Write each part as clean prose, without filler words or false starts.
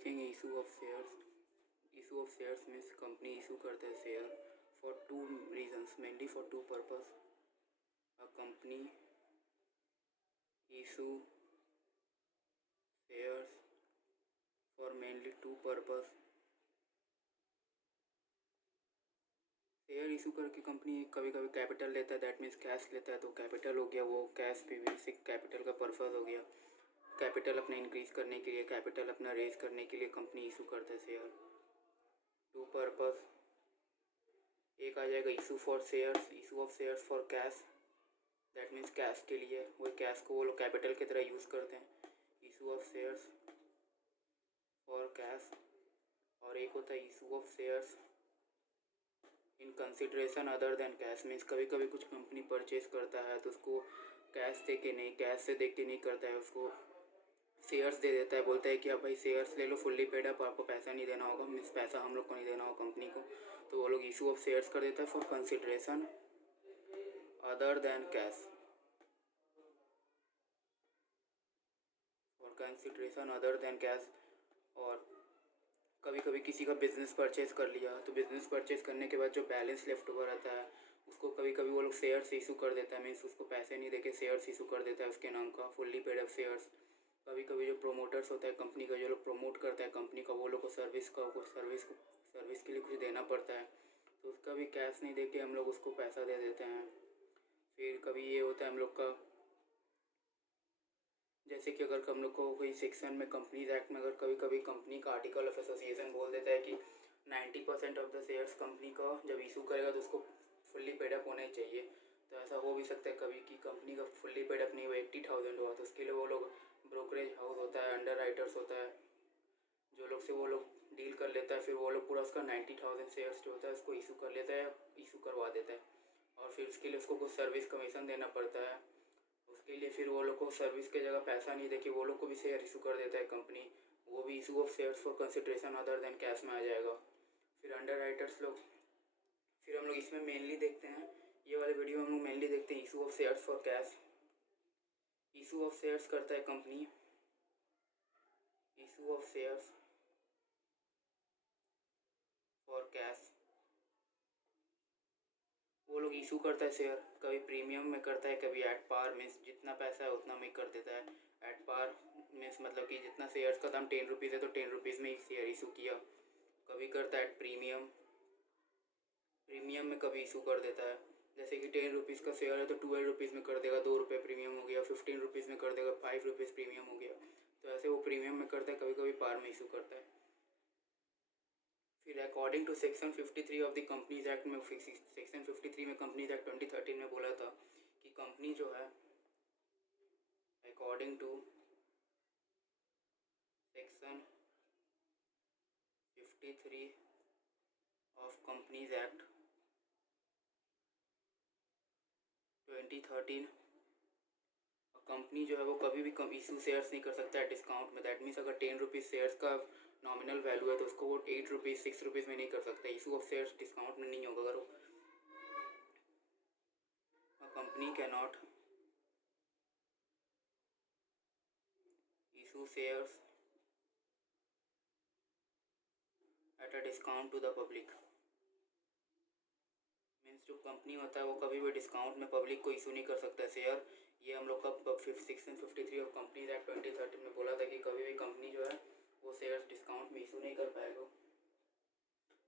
देखेंगे issue of shares. Issue of shares means company issue करता है share for two reasons, mainly for two purpose. A company issue shares for mainly two purpose. Share issue करके company कभी कभी capital लेता है, that means cash लेता है, तो कैपिटल हो गया, वो कैश भी बेसिक कैपिटल का पर्पस हो गया। कैपिटल अपना इंक्रीज करने के लिए, कैपिटल अपना रेज करने के लिए कंपनी इशू करता है शेयर। टू पर्पस, एक आ जाएगा issue for shares, issue of shares for cash, that means cash के लिए, वो कैश को वो लोग कैपिटल की तरह यूज़ करते हैं। Issue of shares for cash. और एक होता है issue of shares in consideration other than cash, means कभी कभी कुछ कंपनी परचेज करता है तो उसको कैश दे के नहीं, कैश से दे के नहीं करता है, उसको शेयर्स दे देता है, बोलता है कि आप भाई शेयर्स ले लो फुल्ली पेड अप, आपको पैसा नहीं देना होगा, मीन्स पैसा हम लोग को नहीं देना होगा कंपनी को, तो वो लोग इशू ऑफ शेयर्स कर देता है for consideration other than cash, for consideration other than cash. और कभी कभी किसी का बिजनेस परचेज कर लिया, तो बिजनेस परचेज करने के बाद जो बैलेंस लेफ्ट ओवर रहता है उसको कभी कभी वो लोग शेयर्स इशू कर देता है, मीन्स उसको पैसे नहीं देके शेयर्स इशू कर देता है उसके नाम का फुल्ली पेड अप शेयर्स। कभी कभी जो प्रोमोटर्स होता है कंपनी का, जो लोग प्रमोट करता है कंपनी का, वो लोग को सर्विस के लिए कुछ देना पड़ता है, तो उसका भी कैश नहीं देके हम लोग उसको पैसा दे देते हैं। फिर कभी ये होता है हम लोग का, जैसे कि अगर हम लोग को कोई सेक्शन में कंपनीज एक्ट में अगर कभी कभी कंपनी का आर्टिकल ऑफ एसोसिएशन बोल देता है कि 90% ऑफ द शेयर्स कंपनी का जब इशू करेगा तो उसको फुल्ली पेड अप होने चाहिए, तो ऐसा हो भी सकता है कभी कि कंपनी का फुल्ली पेड अप नहीं हुआ, 80,000 हुआ, तो उसके लिए वो लोग ब्रोकरेज हाउस होता है, अंडर राइटर्स होता है, जो लोग से वो लोग डील कर लेता है, फिर वो लोग पूरा उसका 90,000 शेयर्स जो होता है उसको इशू कर लेता है, इशू करवा देता है, और फिर उसके लिए उसको कुछ सर्विस कमीशन देना पड़ता है, उसके लिए फिर वो लोग को सर्विस के जगह पैसा नहीं देके वो लोग को भी शेयर इशू कर देता है कंपनी, वो भी issue of shares for consideration other than cash में आ जाएगा। फिर अंडर राइटर्स लोग, फिर हम लोग इसमें मेनली देखते हैं, ये वाले वीडियो में हम लोग मेनली देखते हैं issue of shares for cash. Issue of shares करता है company, issue of shares for cash, वो लोग इशू करता है शेयर, कभी प्रीमियम में करता है, कभी एट पार, मीन्स जितना पैसा है उतना में कर देता है। एट पार मीन्स मतलब कि जितना शेयर्स का दाम 10 रुपीज़ है तो 10 रुपीज़ में ही शेयर इशू किया। कभी करता है एट प्रीमियम, प्रीमियम में कभी इशू कर देता है, जैसे कि 10 रुपीज़ का शेयर है तो 12 रुपीज़ में कर देगा, 2 रुपये प्रीमियम हो गया, 15 रुपीज़ में कर देगा, 5 रुपीज़ प्रीमियम हो गया, तो ऐसे वो प्रीमियम में करता है, कभी कभी पार में इशू करता है। फिर according to section 53 of the companies act में, सेक्शन 53 में कंपनीज एक्ट 2013 में बोला था कि कंपनी जो है according to section 53 of companies act 2013, company जो है वो कभी भी कम इशू शेयर्स नहीं कर सकता है डिस्काउंट में, दैट मीन्स अगर 10 रुपीज़ शेयर्स का नॉमिनल वैल्यू है तो उसको वो 8 रुपीज़ 6 रुपीज़ में नहीं कर सकता, इशू ऑफ शेयर्स डिस्काउंट में नहीं होगा। अगर company can not issue shares at a discount to the public, means जो कंपनी होता है वो कभी भी डिस्काउंट में पब्लिक को इशू नहीं कर सकता है शेयर। ये हम लोग का सेक्शन 53 ऑफ कंपनीज एक्ट 2013 में बोला था कि कभी भी कंपनी जो है वो शेयर्स डिस्काउंट में इशू नहीं कर पाएगा।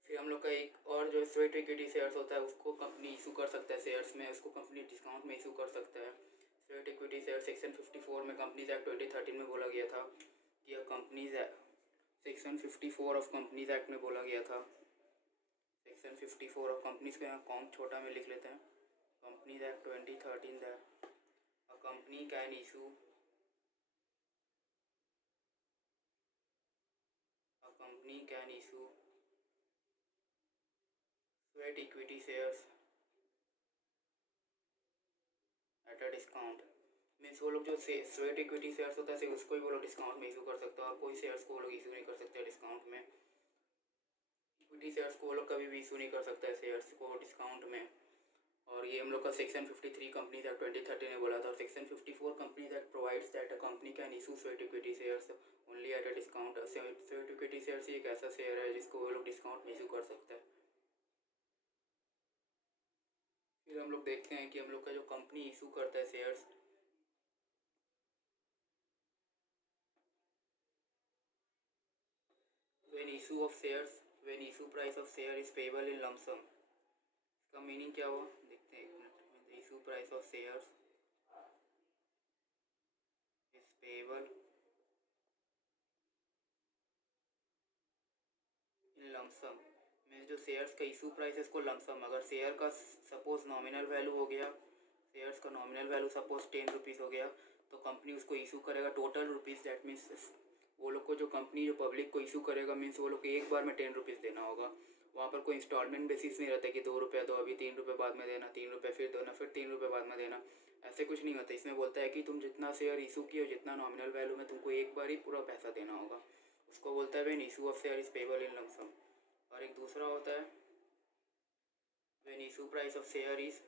फिर हम लोग का एक और जो स्वेट इक्विटी शेयर्स होता है उसको कंपनी इशू कर सकता है शेयर्स में, उसको कंपनी डिस्काउंट में इशू कर सकता है। स्वेट इक्विटी शेयर सेक्शन 54 में कंपनीज एक्ट 2013 में बोला गया था कि companies section 54 of companies act में बोला गया था, सेक्शन 54 ऑफ कंपनीज को यहाँ कॉम छोटा में लिख लेते हैं, companies act 2013 that a company can issue, a company can issue sweat equity shares at a discount, means वो लोग जो स्वेट इक्विटी शेयर्स होता है सिर्फ उसको ही वो लोग डिस्काउंट में इशू कर सकते हैं, और कोई शेयर्स को वो लोग इशू नहीं कर सकते डिस्काउंट में। इक्विटी शेयर्स को वो लोग कभी भी इशू नहीं कर सकता है शेयर्स को डिस्काउंट में। और ये हम लोग का सेक्शन 53 कंपनीज एक्ट 2013 ने बोला था। और section 54 companies act provides that a company can issue sweat equity shares only eight a discount. Sweat equity shares एक ऐसा शेयर है जिसको वो लोग डिस्काउंट में इशू कर सकते हैं। फिर हम लोग देखते हैं कि हम लोग का जो कंपनी इशू करता है shares, when issue price of share is payable in lump sum। इसका मीनिंग क्या हुआ देखते हैं एक मिनट में। Issue price of shares is payable in lump sum में जो शेयर्स का इशू प्राइस है इसको लंप सम, अगर शेयर का सपोज नॉमिनल वैल्यू हो गया, शेयर्स का नॉमिनल वैल्यू सपोज 10 रुपीज़ हो गया, तो कंपनी उसको इशू करेगा टोटल रुपीज़। दैट मीन्स वो लोग को जो कंपनी जो पब्लिक को इशू करेगा मीन्स वो लोग को एक बार में 10 रुपीज़ देना होगा। वहाँ पर कोई इंस्टॉलमेंट बेसिस नहीं रहता कि 2 रुपये दो अभी, 3 रुपये बाद में देना, 3 रुपये फिर देना, फिर 3 रुपये बाद में देना, ऐसे कुछ नहीं होता। इसमें बोलता है कि तुम जितना शेयर इशू किए हो, जितना नॉमिनल वैल्यू में, तुमको एक बार ही पूरा पैसा देना होगा। उसको बोलता है when issue of share is payable in lump sum. और एक दूसरा होता है when issue price of share is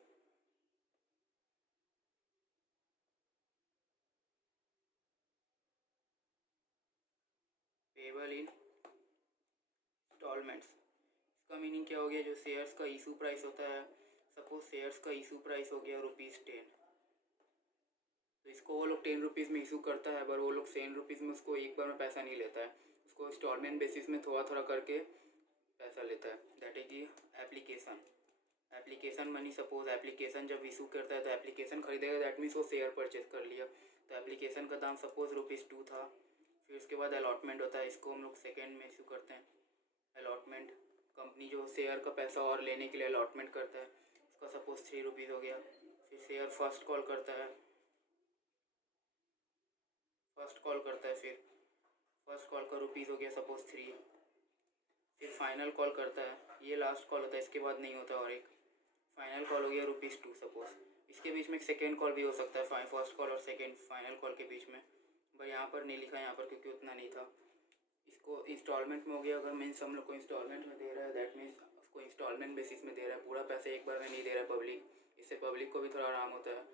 payable in installments. इसका मीनिंग क्या हो गया, जो शेयर्स का इशू प्राइस होता है, सपोज शेयर्स का इशू प्राइस हो गया ₹10, तो इसको वो लोग 10 रुपीज़ में इशू करता है, पर वो लोग 10 रुपीज़ में उसको एक बार में पैसा नहीं लेता है, उसको इंस्टॉलमेंट बेसिस में थोड़ा थोड़ा करके पैसा लेता है। That is the application money. Suppose application जब इशू करता है तो एप्लीकेशन खरीदेगा, दैट मीन्स वो शेयर परचेज कर लिया। तो एप्लीकेशन का दाम सपोज ₹2 था। फिर उसके बाद अलॉटमेंट होता है, इसको हम लोग सेकेंड में इशू करते हैं। अलॉटमेंट, कंपनी जो शेयर का पैसा और लेने के लिए अलॉटमेंट करता है, इसका सपोज 3 रुपीज़ हो गया। फिर शेयर फर्स्ट कॉल करता है, फिर फर्स्ट कॉल का रुपीज़ हो गया सपोज 3। फिर फाइनल कॉल करता है, ये लास्ट कॉल होता है, इसके बाद नहीं होता। और एक फाइनल कॉल हो गया ₹2 सपोज। इसके बीच में एक सेकेंड कॉल भी हो सकता है, फर्स्ट कॉल और सेकेंड फाइनल कॉल के बीच में, पर यहाँ पर नहीं लिखा है यहाँ पर क्योंकि उतना नहीं था। इसको इंस्टॉलमेंट में हो गया, अगर मीन्स हम लोग को इंस्टॉलमेंट में दे रहा है, दैट मीन्स उसको इंस्टॉलमेंट बेसिस में दे रहा है, पूरा पैसा एक बार में नहीं दे रहा है पब्लिक। इससे पब्लिक को भी थोड़ा आराम होता है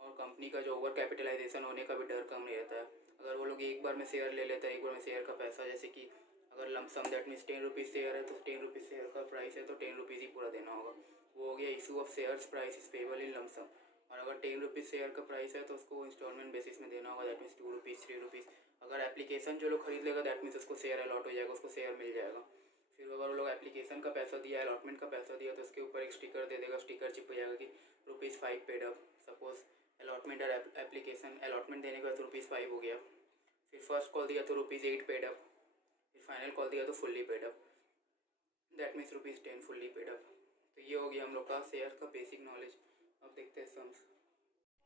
और कंपनी का जो ओवर कैपिटलाइजेशन होने का भी डर कम नहीं रहता है। अगर वो लोग एक बार में शेयर ले लेता है, एक बार में शेयर का पैसा, जैसे कि अगर lump sum that means 10 rupees share है तो 10 रुपीज़ शेयर का प्राइस है तो 10 रुपीज़ ही पूरा देना होगा। वो हो गया issue of shares price is payable in lump sum. और अगर 10 रुपीज़ शेयर का प्राइस है तो उसको इंस्टॉलमेंट बेसिस में देना होगा, दैट मीन्स 2 रुपीज़ 3 रुपीज़। अगर एप्लीकेशन जो लोग खरीद लेगा दैट मीन्स उसको शेयर अलॉट हो जाएगा, उसको शेयर मिल जाएगा। फिर अगर वो लोग एप्लीकेशन का पैसा दिया, अलॉटमेंट का पैसा दिया, तो उसके ऊपर एक स्टिकर दे देगा, स्टिकर चिप हो जाएगा कि ₹5 पेड अप। सपोज अलॉटमेंट और एप्लीकेशन, अलॉटमेंट देने के बाद ₹5 हो गया, फिर फर्स्ट कॉल दिया तो ₹8 पेड अप, फिर फाइनल कॉल दिया तो fully paid up, that means ₹10 fully paid up. तो ये हो गया हम लोग का शेयर का बेसिक नॉलेज। अब देखते हैं सम्स।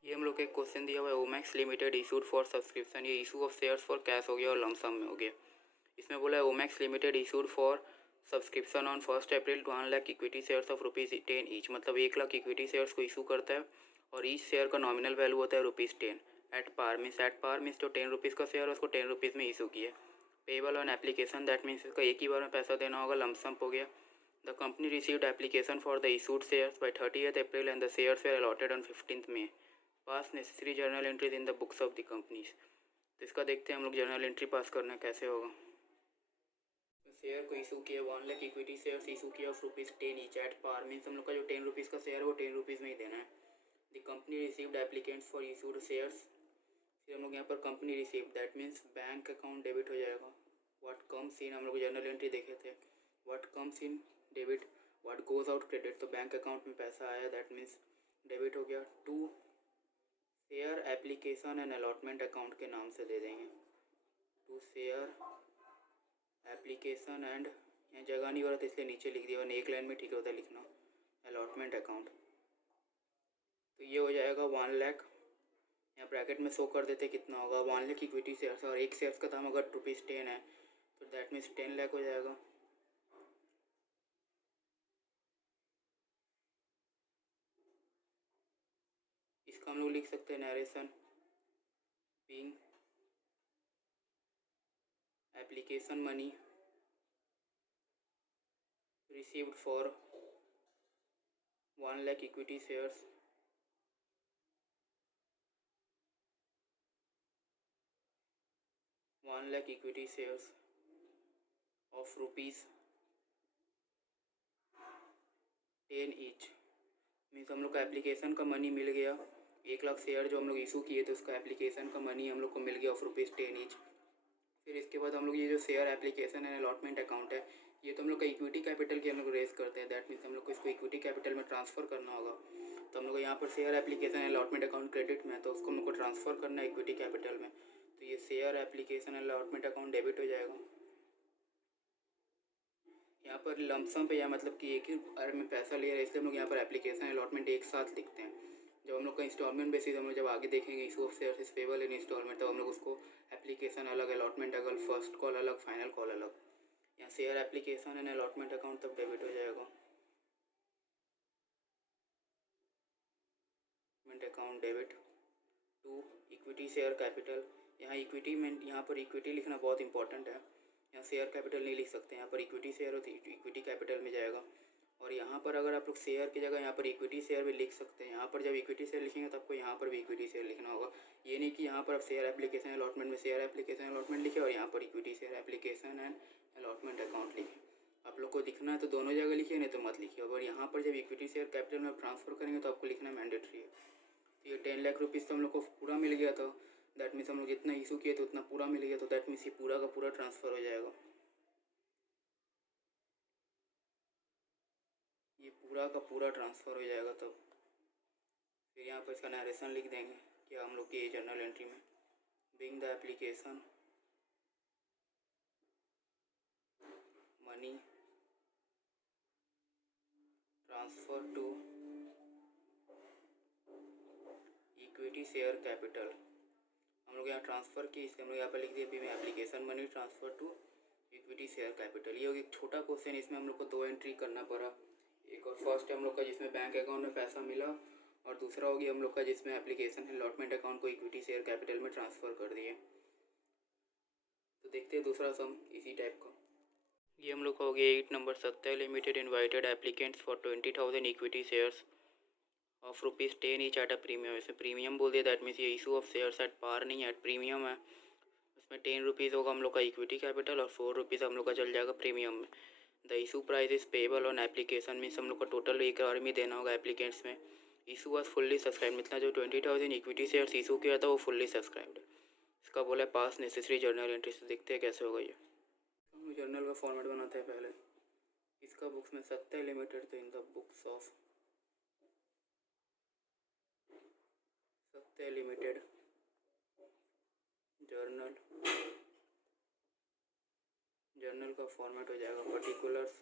ये हम लोग का एक क्वेश्चन दिया हुआ है, Omaxe limited issued for subscription. ये issue of shares for cash हो गया और लमसम में हो गया। इसमें बोला है Omaxe limited issued for subscription on 1 April to 1 लाख इक्विटी शेयर्स ऑफ ₹10 ईच, मतलब 1 लाख इक्विटी शेयर्स को इशू करता है और ईच शेयर का नॉमिनल वैल्यू होता है ₹10 एट पार मीन्स जो 10 रुपीज़ का शेयर है उसको 10 रुपीज़ में इशू किया। Payable on application, that means इसका एक ही बार में पैसा देना होगा, लमसम हो गया। The company received application for the issued shares by 30th April and the shares were allotted on 15th May। पास necessary journal entries in the books of the companies. तो इसका देखते हैं हम लोग जर्नल एंट्री पास करना कैसे होगा। शेयर को इशू किया 1 लाख इक्विटी शेयर्स इशू किया of ₹10 each at par means हम लोग का जो 10 रुपीज़ का शेयर है वो 10 रुपीज़ में ही देना है। The company received applicants for issued shares. फिर हम लोग यहाँ पर company received, that means bank account debit हो जाएगा। व्हाट कम्स इन, हम लोग जर्नल एंट्री देखे थे, what comes in debit, what goes out credit. तो बैंक अकाउंट में पैसा आया, दैट मीन्स डेबिट हो गया। To share application and allotment account के नाम से दे देंगे, टू शेयर एप्लीकेशन एंड, यहाँ जगह नहीं हो रहा था इसलिए नीचे लिख दिया, वरना एक लाइन में ठीक होता है लिखना, अलॉटमेंट अकाउंट। तो ये हो जाएगा 1 लाख, यहाँ ब्रैकेट में शो कर देते कितना होगा, 1 लाख इक्विटी शेयर्स और एक शेयर्स का दाम अगर ₹10 है तो दैट मीन्स 10 लाख हो जाएगा। इसका हम लोग लिख सकते हैं narration being application money received for 1 lakh equity shares, 1 lakh equity shares of rupees 10 each. Means हम लोग का एप्लीकेशन का मनी मिल गया। 1 लाख शेयर जो हम लोग इशू किए थे उसका एप्लीकेशन का मनी हम लोग को मिल गया ऑफ रुपीज़ 10 ईच। फिर इसके बाद हम लोग ये जो share application and allotment account है, ये तो हम लोग का इक्विटी कैपिटल की हम लोग रेस करते हैं। दैट मीन्स हम लोग को इसको इक्विटी कैपिटल में ट्रांसफ़र करना होगा। तो हम लोग को यहाँ पर share application and allotment account credit में, तो उसको हम लोग को ट्रांसफ़र करना है इक्विटी कैपिटल में। तो ये share application and allotment account debit हो जाएगा। यहाँ पर लमसम पे, या मतलब कि एक ही बार में पैसा लिया है, इसलिए हम लोग यहाँ पर एप्लीकेशन अलॉटमेंट एक साथ लिखते हैं। जब हम लोग का इंस्टॉलमेंट बेसिस हम लोग जब आगे देखेंगे issue of shares is payable in installment, तो हम लोग उसको एप्लीकेशन अलग, अलॉटमेंट अलग, फर्स्ट कॉल अलग, फाइनल कॉल अलग। यहाँ share application and allotment account तब डेबिट हो जाएगा। Account debit to equity share capital. यहाँ इक्विटी में, यहाँ पर इक्विटी लिखना बहुत इंपॉर्टेंट है। यहाँ शेयर कैपिटल नहीं लिख सकते, यहाँ पर इक्विटी शेयर होती है, इक्विटी कैपिटल में जाएगा। और यहाँ पर अगर आप लोग शेयर की जगह यहाँ पर इक्विटी शेयर भी लिख सकते हैं। यहाँ पर जब इक्विटी शेयर लिखेंगे तो आपको यहाँ पर भी इक्विटी शेयर लिखना होगा। ये नहीं कि यहाँ पर आप शेयर एप्लीकेशन अलॉटमेंट में शेयर एप्लीकेशन अलॉटमेंट लिखे और यहाँ पर equity share application and allotment account लिखे। आप लोग को लिखना है तो दोनों जगह लिखिए, नहीं तो मत लिखिए। और यहाँ पर जब इक्विटी शेयर कैपिटल में आप ट्रांसफ़र करेंगे तो आपको लिखना मैंडेटरी है। तो ये 10 लाख रुपीज़ तो हम लोग को पूरा मिल गया था। दैट मीन्स हम लोग जितना इशू किए थे उतना पूरा मिल गया, तो दैट मीन्स ये पूरा का पूरा ट्रांसफ़र हो जाएगा। ये पूरा का पूरा ट्रांसफ़र हो जाएगा तब। फिर यहाँ पर इसका नरेशन लिख देंगे कि हम लोग की जर्नल एंट्री में, being the application money transfer to equity share capital. हम लोग यहाँ ट्रांसफ़र की, इसलिए हम लोग यहाँ पर लिख दिया भी application money transfer to equity share capital. ये हो गया एक छोटा क्वेश्चन, इसमें हम लोग को 2 एंट्री करना पड़ा। एक और फर्स्ट है हम लोग का जिसमें बैंक अकाउंट में पैसा मिला, और दूसरा हो गया हम लोग का जिसमें एप्लीकेशन अलॉटमेंट अकाउंट को इक्विटी शेयर कैपिटल में ट्रांसफ़र कर दिए। तो देखते हैं दूसरा सम इसी टाइप का। ये हम लोग का हो गया 8 number. Satya limited invited applicants for 20,000 equity shares of rupees 10 each at a premium. इसमें प्रीमियम बोल दिया, दैट मीन्स ये issue of shares at par नहीं है, एट प्रीमियम है। उसमें 10 रुपीज़ होगा हम लोग का इक्विटी कैपिटल और 4 रुपीज़ हम लोग का चल जाएगा प्रीमियम में। The issue price is payable on application, means हम लोग को टोटल एक आर्मी देना होगा एप्लीकेंट्स में। इशू वॉज फुल्ली सब्सक्राइब, मतलब जो 20,000 इक्विटी शेयर्स इशू किया था वो फुल्ली सब्सक्राइब्ड। इसका बोला है पास नेसेसरी जर्नल एंट्रीज। तो देखते हैं कैसे होगा ये। हम जर्नल का फॉर्मेट बनाते हैं पहले। इसका बुक्स में सत्या लिमिटेड, तो इन the books of Satya limited journal, journal का फॉर्मेट हो जाएगा पर्टिकुलर्स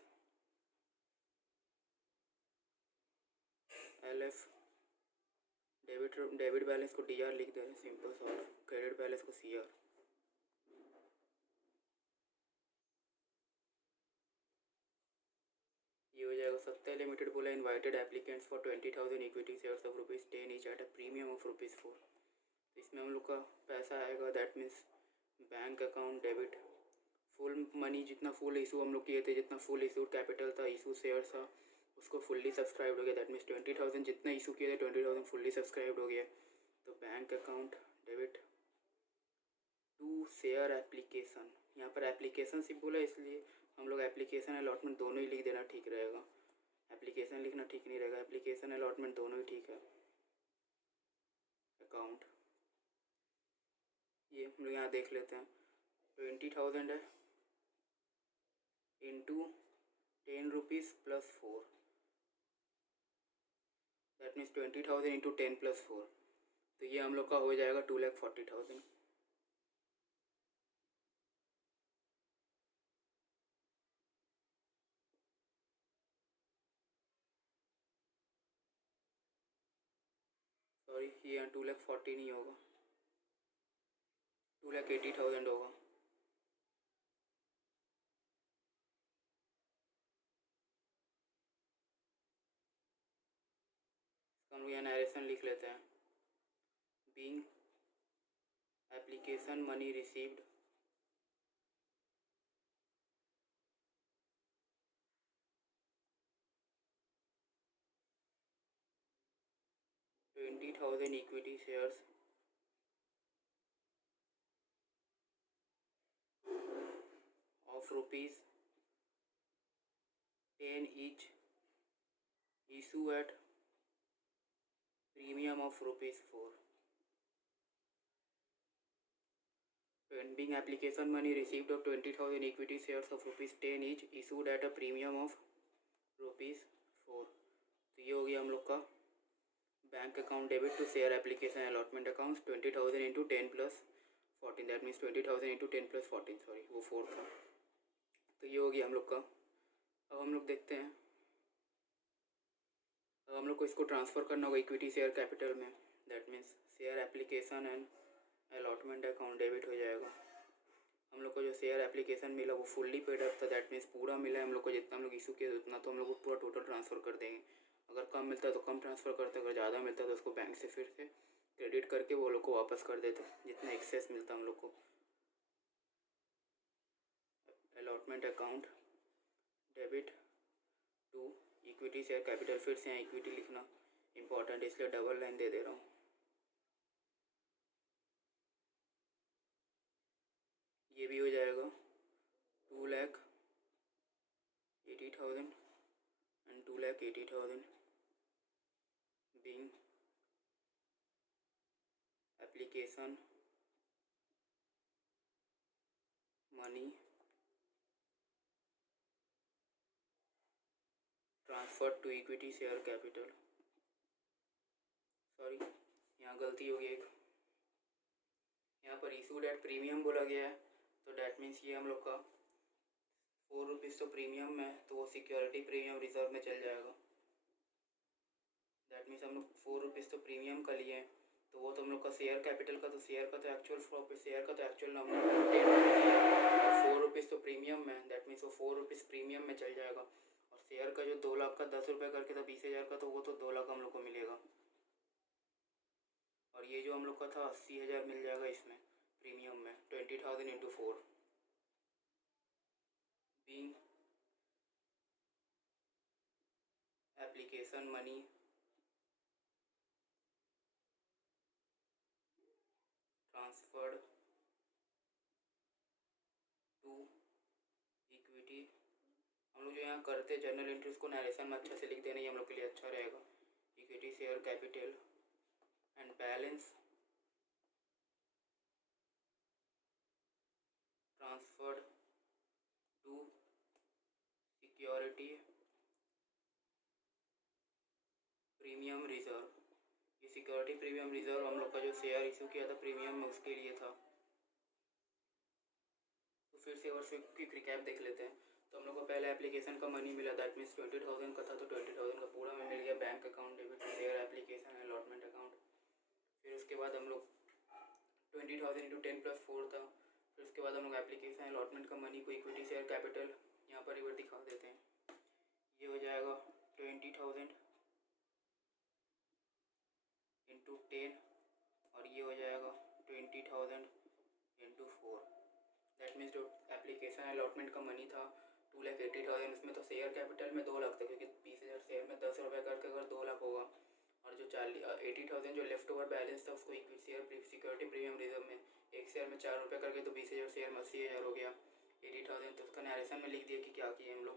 LF। डेबिट बैलेंस को DR लिख दे रहे हैं, सिंपल सा। क्रेडिट बैलेंस को CR। ये हो जाएगा सत्या लिमिटेड बोला invited applicants for 20,000 equity shares of rupees 10 each at a premium of rupees 4। इसमें हम लोग का पैसा आएगा, that means bank account debit full money, जितना फुल इशू हम लोग किए थे, जितना फुल इशू कैपिटल था, इशू शेयर था, उसको फुल्ली सब्सक्राइब हो गया। दैट मीन्स 20,000 जितना इशू किए थे 20,000 फुल्ली सब्सक्राइब हो गया। तो bank account debit to share application. यहाँ पर एप्लीकेशन सिर्फ बोला, इसलिए हम लोग एप्लीकेशन अलॉटमेंट दोनों ही लिख देना ठीक रहेगा। एप्लीकेशन लिखना ठीक नहीं रहेगा, एप्लीकेशन अलॉटमेंट दोनों ही ठीक है। अकाउंट ये हम लोग यहाँ देख लेते हैं, 20,000 है into 10 rupees plus 4, that means 20,000 into 10 plus 4। तो ये हम लोग का हो जाएगा 2,40,000। सॉरी, ये यहाँ 2,40,000 नहीं होगा, 2,80,000 होगा। हम लोग यहाँ नरेशन लिख लेते हैं, being application money received 20,000 equity shares of rupees 10 each, issue at premium of rupees 4. Pending application money received of 20,000 equity shares of rupees 10 each, issued at a premium of rupees 4. तो ये हो गया हम लोग का bank account debit to share application allotment accounts 20,000 into 10 plus 14, that means 20,000 into 10 plus 14, sorry वो 4 था। तो ये हो गया हम लोग का। अब हम लोग देखते हैं, अब हम लोग को इसको ट्रांसफ़र करना होगा इक्विटी शेयर कैपिटल में, that means share application and allotment account debit हो जाएगा। हम लोग को जो शेयर एप्लीकेशन मिला वो फुल्ली पेड अप था, दैट मीन्स पूरा मिला है हम लोग को, जितना हम लोग इशू किया उतना तो हम लोग को पूरा टोटल ट्रांसफ़र कर देंगे। अगर कम मिलता है तो कम ट्रांसफ़र करते, अगर ज़्यादा मिलता है तो उसको बैंक से फिर से क्रेडिट करके वो लोग को वापस कर देते जितना एक्सेस मिलता हम लोग को। Allotment account debit to equity share capital, फिर से यहाँ इक्विटी लिखना इंपॉर्टेंट इसलिए डबल लाइन दे रहा हूँ। ये भी हो जाएगा 2,80,000 and 2,80,000 being application money transferred to equity share capital, sorry यहाँ गलती हो गई एक, यहाँ पर इशूड एट प्रीमियम बोला गया है, तो डैट मीन्स ये हम लोग का 4 रुपीज़ तो प्रीमियम में, तो वो सिक्योरिटी प्रीमियम रिजर्व में चल जाएगा। दैट मीन्स हम लोग 4 रुपीज़ तो प्रीमियम का लिए, तो वो तो हम लोग का शेयर कैपिटल का, तो शेयर का तो एक्चुअल प्रॉफिट, शेयर का तो एक्चुअल हमने 10 रुपये, 4 रुपीज़ तो प्रीमियम में, दैट मीन्स वो 4 रुपीज़ प्रीमियम में चल जाएगा। और शेयर का जो 2 लाख का 10 रुपये करके था 20,000 का, तो वो तो 2 लाख हम लोग को मिलेगा। और ये जो हम लोग का था 80,000 मिल जाएगा इसमें प्रीमियम में, 20,000 into 4 being application money transferred to equity. हम लोग जो यहाँ करते जर्नल एंट्रीज को नरेशन में अच्छा से लिख देना, ये हम लोग के लिए अच्छा रहेगा। Equity share capital and balance transferred to security premium reserve. ये सिक्योरिटी प्रीमियम रिजर्व हम लोग का जो शेयर इशू किया था प्रीमियम में उसके लिए था। तो फिर से और क्विक रिकैप देख लेते हैं। तो हम लोग को पहले एप्लीकेशन का मनी मिला, दैट मीन्स 20,000 का था, तो 20,000 का पूरा में मिल गया bank account debit to share application allotment account. फिर उसके बाद हम लोग 20,000 इंटू 10 प्लस 4 था। फिर उसके बाद हम लोग एप्लीकेशन अलॉटमेंट का मनी को इक्विटी शेयर कैपिटल यहाँ पर रिवर्ट दिखा देते हैं। ये हो जाएगा 20,000 इंटू 10 और ये हो जाएगा 20,000 इंटू 4। दैट मीन्स जो एप्लीकेशन अलॉटमेंट का मनी था 2,80,000, उसमें तो शेयर कैपिटल में 2 लाख था, क्योंकि 20,000 शेयर में 10 रुपये करके अगर 2 लाख होगा, और जो 80,000 जो लेफ्ट ओवर बैलेंस था उसको equity share security premium reserve में एक शेयर में 4 रुपये करके, तो 20,000 शेयर में 80,000 हो गया। 80,000 तो उसका नरेशन में लिख दिया कि क्या किए हम लोग,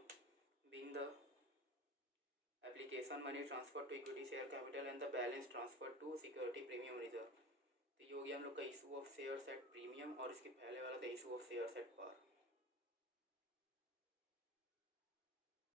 being the application money transfer to equity share capital and the balance transfer to security premium reserve. तो ये हो गया हम लोग का issue of shares at premium, और इसके पहले वाला था issue of shares at par.